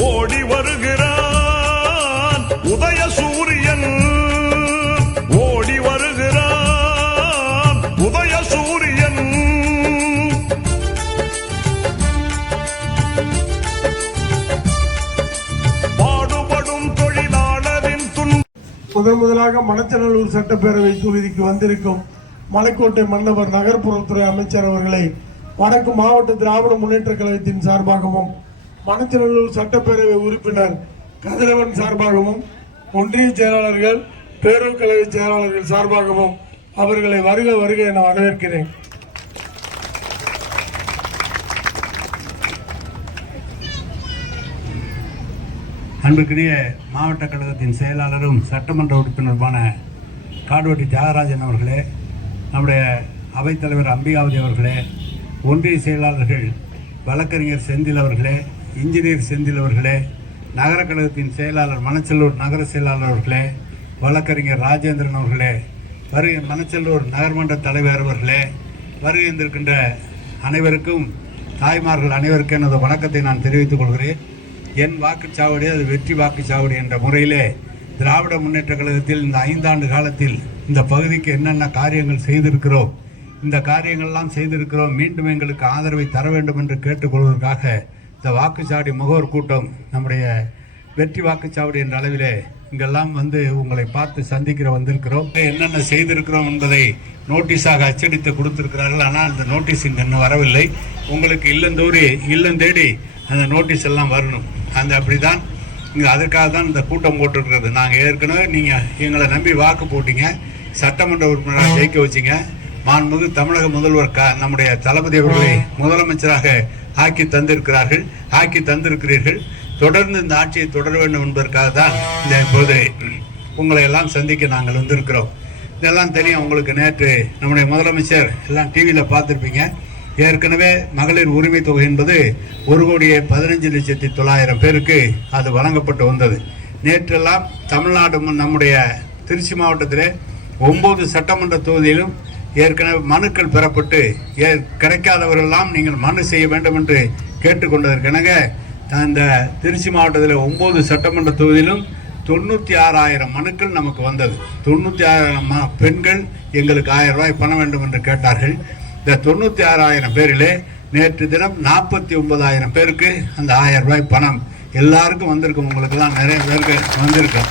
ஓடி வருகிறான் உதய சூரியன் ஓடி வருகிறான் உதய சூரியன் பாடுபடும் தொழிலாளரின் துன் முதன் முதலாக மணச்சநல்லூர் சட்டப்பேரவை தொகுதிக்கு வந்திருக்கும் மலைக்கோட்டை மன்னவர் நகர்ப்புறத்துறை அமைச்சர் அவர்களை வடக்கு மாவட்ட திராவிட முன்னேற்ற கழகத்தின் சார்பாகவும் மணத்திரல்லூர் சட்டப்பேரவை உறுப்பினர் கதிரவன் சார்பாகவும் ஒன்றிய செயலாளர்கள் பேரவைக் கழக செயலாளர்கள் சார்பாகவும் அவர்களை வருக வருக என வரவேற்கிறேன். அன்புக்குரிய மாவட்ட கழகத்தின் செயலாளரும் சட்டமன்ற உறுப்பினருமான காடுவெட்டி தியாகராஜன் அவர்களே நம்முடைய அவைத்தலைவர் அம்பிகாவதி அவர்களே ஒன்றிய செயலாளர்கள் வழக்கறிஞர் செந்தில் அவர்களே இன்ஜினியர் செந்தில் அவர்களே நகர கழகத்தின் செயலாளர் மணச்செல்லூர் நகர செயலாளர் அவர்களே வழக்கறிஞர் ராஜேந்திரன் அவர்களே வருகை மணச்செல்லூர் நகர்மன்ற தலைவர் அவர்களே வருகின்றிருக்கின்ற அனைவருக்கும் தாய்மார்கள் அனைவருக்கும் எனது வணக்கத்தை நான் தெரிவித்துக் கொள்கிறேன். என் வாக்குச்சாவடி அது வெற்றி வாக்குச்சாவடி என்ற முறையிலே திராவிட முன்னேற்ற கழகத்தில் இந்த ஐந்தாண்டு காலத்தில் இந்த பகுதிக்கு என்னென்ன காரியங்கள் செய்திருக்கிறோம் இந்த காரியங்கள்லாம் செய்திருக்கிறோம் மீண்டும் எங்களுக்கு ஆதரவை தர வேண்டும் என்று கேட்டுக்கொள்வதற்காக இந்த வாக்குச்சாவடி முகவர் கூட்டம் நம்முடைய வெற்றி வாக்குச்சாவடி என்ற அளவிலே இங்கெல்லாம் வந்து உங்களை பார்த்து சந்திக்கிற வந்திருக்கிறோம். என்னென்ன செய்திருக்கிறோம் என்பதை நோட்டீஸாக அச்சடித்து கொடுத்திருக்கிறார்கள். ஆனால் அந்த நோட்டீஸ் இங்க இன்னும் வரவில்லை. உங்களுக்கு இல்லந்தோறி இல்லம் தேடி அந்த நோட்டீஸ் எல்லாம் வரணும். அந்த அப்படிதான். இங்கே அதற்காக தான் இந்த கூட்டம் போட்டிருக்கிறது. நாங்கள் ஏற்கனவே நீங்கள் எங்களை நம்பி வாக்கு போட்டீங்க. சட்டமன்ற உறுப்பினராக ஜெயிக்க வச்சீங்க. மாண்புமிகு தமிழக முதல்வர் க நம்முடைய தளபதி அவர்களை முதலமைச்சராக ஆக்கி தந்திருக்கிறார்கள். ஆக்கி தந்திருக்கிறீர்கள். தொடர்ந்து இந்த ஆட்சியை தொடர வேண்டும் என்பதற்காக தான் இந்த இப்போது உங்களை எல்லாம் சந்திக்க நாங்கள் வந்திருக்கிறோம். இதெல்லாம் தெரியும். உங்களுக்கு நேற்று நம்முடைய முதலமைச்சர் எல்லாம் டிவியில் பார்த்துருப்பீங்க. ஏற்கனவே மகளிர் உரிமை தொகை என்பது ஒரு கோடியே பதினஞ்சு லட்சத்தி தொள்ளாயிரம் பேருக்கு அது வழங்கப்பட்டு வந்தது. நேற்றெல்லாம் தமிழ்நாடு நம்முடைய திருச்சி மாவட்டத்திலே ஒன்பது சட்டமன்ற தொகுதியிலும் ஏற்கனவே மனுக்கள் பெறப்பட்டு ஏ கிடைக்காதவரெல்லாம் நீங்கள் மனு செய்ய வேண்டும் என்று கேட்டுக்கொண்டதற்கெனக அந்த திருச்சி மாவட்டத்தில் ஒம்பது சட்டமன்ற தொகுதியிலும் தொண்ணூற்றி ஆறாயிரம் மனுக்கள் நமக்கு வந்தது. தொண்ணூற்றி ஆறாயிரம் ம- பெண்கள் எங்களுக்கு ஆயிரம் ரூபாய் பணம் வேண்டும் என்று கேட்டார்கள். இந்த தொண்ணூற்றி ஆறாயிரம் பேரிலே நேற்று தினம் நாற்பத்தி ஒன்பதாயிரம் பேருக்கு அந்த ஆயிரம் ரூபாய் பணம் எல்லாருக்கும் வந்திருக்கும். உங்களுக்கெல்லாம் நிறைய பேருக்கு வந்திருக்கும்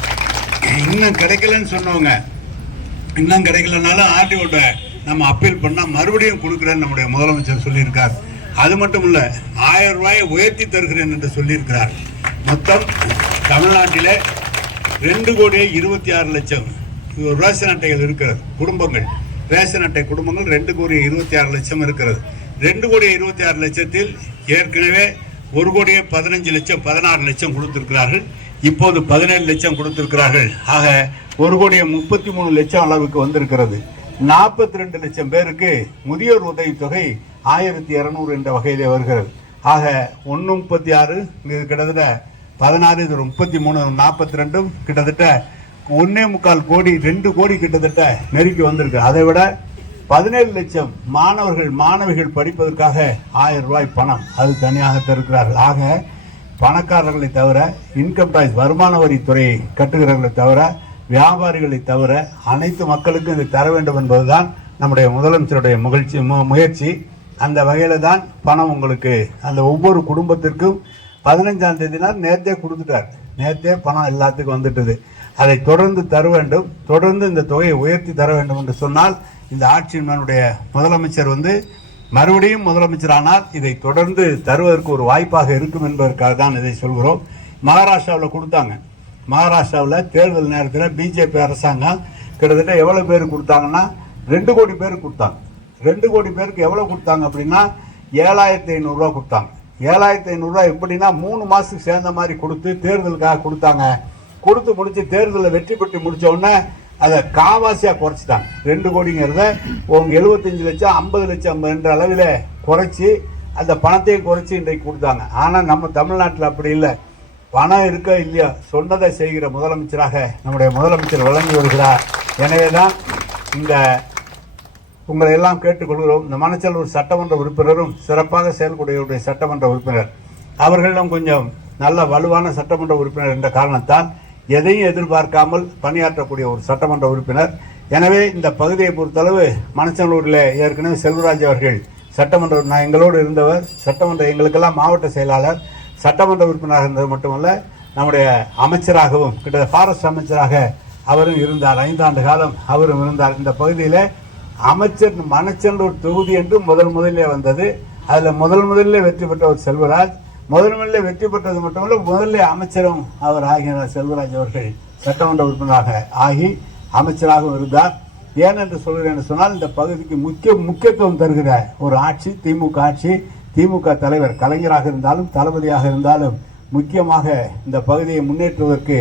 இன்னும் கிடைக்கலன்னு சொன்னவங்க இன்னும் கிடைக்கலனாலும் ஆர்டிஓட்ட நம்ம அப்பீல் பண்ணால் மறுபடியும் கொடுக்குறேன்னு நம்முடைய முதலமைச்சர் சொல்லியிருக்கார். அது மட்டும் இல்லை ஆயிரம் ரூபாயை உயர்த்தி தருகிறேன் என்று சொல்லியிருக்கிறார். மொத்தம் தமிழ்நாட்டில் ரெண்டு கோடியே இருபத்தி ஆறு லட்சம் ரேஷன் அட்டைகள் இருக்கிறது குடும்பங்கள். ரேஷன் அட்டை குடும்பங்கள் ரெண்டு கோடி இருபத்தி ஆறு லட்சம் இருக்கிறது. ரெண்டு கோடி இருபத்தி ஆறு லட்சத்தில் ஏற்கனவே ஒரு கோடியே பதினஞ்சு லட்சம் பதினாறு லட்சம் கொடுத்திருக்கிறார்கள். இப்போது பதினேழு லட்சம் கொடுத்திருக்கிறார்கள். ஆக ஒரு கோடியே முப்பத்தி மூணு லட்சம் அளவுக்கு வந்திருக்கிறது. நாற்பத்தி ரெண்டு லட்சம் பேருக்கு முதியோர் உதவித்தொகை ஆயிரத்தி இரநூறு என்ற வகையிலே வருகிறது. ஆக ஒன்று முப்பத்தி ஆறு இது கிட்டத்தட்ட பதினாறு இது முப்பத்தி மூணு நாற்பத்தி ரெண்டும் கிட்டத்தட்ட ஒன்னே முக்கால் கோடி ரெண்டு கோடி கிட்டத்தட்ட நெருக்கி வந்திருக்கு. அதை விட பதினேழு லட்சம் மாணவர்கள் மாணவிகள் படிப்பதற்காக ஆயிரம் ரூபாய் பணம். அது தனியாக தருகிறார்கள் ஆக பணக்காரர்களை தவிர இன்கம் டாக்ஸ் வருமான வரித்துறையை கட்டுகிறவர்களை தவிர வியாபாரிகளை தவிர அனைத்து மக்களுக்கும் இது தர வேண்டும் என்பதுதான் நம்முடைய முதலமைச்சருடைய முகழ்ச்சி மு- முயற்சி. அந்த வகையில் தான் பணம் உங்களுக்கு அந்த ஒவ்வொரு குடும்பத்திற்கும் பதினஞ்சாம் தேதினால் நேர்த்தே கொடுத்துட்டார். நேர்த்தே பணம் எல்லாத்துக்கும் வந்துட்டது. அதை தொடர்ந்து தர வேண்டும். தொடர்ந்து இந்த தொகையை உயர்த்தி தர வேண்டும் என்று சொன்னால் இந்த ஆட்சியினுடைய முதலமைச்சர் வந்து மறுபடியும் முதலமைச்சரானால் இதை தொடர்ந்து தருவதற்கு ஒரு வாய்ப்பாக இருக்கும் என்பதற்காக தான் இதை சொல்கிறோம். மகாராஷ்டிராவில் கொடுத்தாங்க. மகாராஷ்டிராவில் தேர்தல் நேரத்தில் பிஜேபி அரசாங்கம் கிட்டத்தட்ட எவ்வளோ பேர் கொடுத்தாங்கன்னா ரெண்டு கோடி பேர் கொடுத்தாங்க. ரெண்டு கோடி பேருக்கு எவ்வளோ கொடுத்தாங்க அப்படின்னா ஏழாயிரத்தி ஐநூறுரூவா கொடுத்தாங்க. ஏழாயிரத்தி ஐநூறுரூவா எப்படின்னா மூணு மாதத்துக்கு சேர்ந்த மாதிரி கொடுத்து தேர்தலுக்காக கொடுத்தாங்க. கொடுத்து முடித்து தேர்தலில் வெற்றி பெற்று முடிச்ச உடனே அதை காவாசியாக குறைச்சிட்டாங்க. ரெண்டு கோடிங்கிறத உங்க எழுபத்தஞ்சு லட்சம் ஐம்பது லட்சம் என்ற அளவில் குறைச்சி அந்த பணத்தையும் குறைச்சி இன்றைக்கு கொடுத்தாங்க. ஆனால் நம்ம தமிழ்நாட்டில் அப்படி இல்லை. பணம் இருக்கோ இல்லையோ? சொன்னதை செய்கிற முதலமைச்சராக நம்முடைய முதலமைச்சர் வழங்கி வருகிறார். எனவே தான் இந்த உங்களை எல்லாம் கேட்டுக்கொள்கிறோம். இந்த மணச்சலூர் சட்டமன்ற உறுப்பினரும் சிறப்பாக செயல்புடைய சட்டமன்ற உறுப்பினர். அவர்களிடம் கொஞ்சம் நல்ல வலுவான சட்டமன்ற உறுப்பினர் என்ற காரணத்தால் எதையும் எதிர்பார்க்காமல் பணியாற்றக்கூடிய ஒரு சட்டமன்ற உறுப்பினர். எனவே இந்த பகுதியை பொறுத்தளவு மனச்சலூரில் ஏற்கனவே செல்வராஜ் அவர்கள் சட்டமன்ற நான் எங்களோடு இருந்தவர் சட்டமன்ற எங்களுக்கெல்லாம் மாவட்ட செயலாளர் சட்டமன்ற உறுப்பினராக இருந்தது மட்டுமல்ல நம்முடைய அமைச்சராகவும் கிட்ட ஃபாரஸ்ட் அமைச்சராக அவரும் இருந்தார். ஐந்தாண்டு காலம் அவரும் இருந்தார். இந்த பகுதியில் அமைச்சர் மணச்சனூர் தொகுதி என்று முதல் முதலிலே வந்தது. அதில் முதல் முதலில் வெற்றி பெற்றவர் செல்வராஜ் முதல் முதலில் வெற்றி பெற்றது மட்டுமல்ல முதல்ல அமைச்சரும் அவர் ஆகினார் செல்வராஜ் அவர்கள் சட்டமன்ற உறுப்பினராக ஆகி அமைச்சராகவும் இருந்தார். ஏன் என்று சொல்கிறேன் என்று சொன்னால் இந்த பகுதிக்கு முக்கிய முக்கியத்துவம் தருகிற ஒரு ஆட்சி திமுக ஆட்சி திமுக தலைவர் கலைஞராக இருந்தாலும் தளபதியாக இருந்தாலும் முக்கியமாக இந்த பகுதியை முன்னேற்றுவதற்கு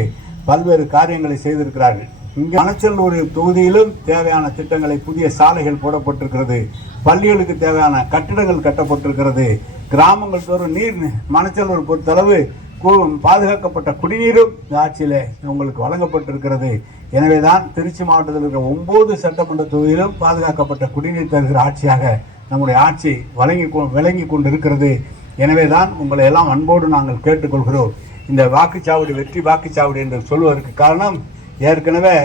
பல்வேறு காரியங்களை செய்திருக்கிறார்கள். இங்கு மணச்சல்லூர் தொகுதியிலும் தேவையான திட்டங்களை புதிய சாலைகள் போடப்பட்டிருக்கிறது. பள்ளிகளுக்கு தேவையான கட்டிடங்கள் கட்டப்பட்டிருக்கிறது. கிராமங்கள் தோறும் நீர் மணச்சல்லூர் பொறுத்தளவு பாதுகாக்கப்பட்ட குடிநீரும் இந்த ஆட்சியில் உங்களுக்கு வழங்கப்பட்டிருக்கிறது. எனவேதான் திருச்சி மாவட்டத்தில் இருக்கிற ஒன்பது சட்டமன்ற தொகுதியிலும் பாதுகாக்கப்பட்ட குடிநீர் தருகிற ஆட்சியாக நம்முடைய ஆட்சி வழங்கி விளங்கி கொண்டிருக்கிறது. எனவேதான் உங்களை எல்லாம் அன்போடு நாங்கள் கேட்டுக்கொள்கிறோம். இந்த வாக்குச்சாவடி வெற்றி வாக்குச்சாவடி என்று சொல்வதற்கு காரணம் ஏற்கனவே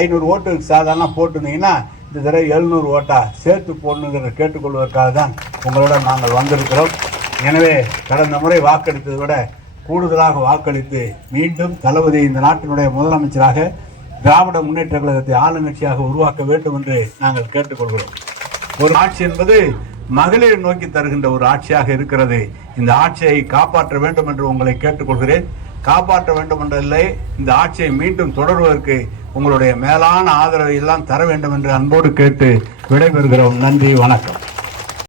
ஐநூறு ஓட்டு சாதாரண போட்டிருந்தீங்கன்னா இந்த தடவை எழுநூறு ஓட்டா சேர்த்து போடணுங்கிற கேட்டுக்கொள்வதற்காக தான் உங்களோட நாங்கள் வந்திருக்கிறோம். எனவே கடந்த முறை வாக்களித்ததை விட கூடுதலாக வாக்களித்து மீண்டும் தளபதி இந்த நாட்டினுடைய முதலமைச்சராக திராவிட முன்னேற்ற கழகத்தை ஆளுங்கட்சியாக உருவாக்க வேண்டும் என்று நாங்கள் கேட்டுக்கொள்கிறோம். ஒரு ஆட்சி என்பது மகளிரை நோக்கி தருகின்ற ஒரு ஆட்சியாக இருக்கிறது. இந்த ஆட்சியை காப்பாற்ற வேண்டும் என்று உங்களை கேட்டுக்கொள்கிறேன். காப்பாற்ற வேண்டும் என்றில்லை இந்த ஆட்சியை மீண்டும் தொடர்வதற்கு உங்களுடைய மேலான ஆதரவை எல்லாம் தர வேண்டும் என்று அன்போடு கேட்டு விடைபெறுகிறோம். நன்றி வணக்கம்.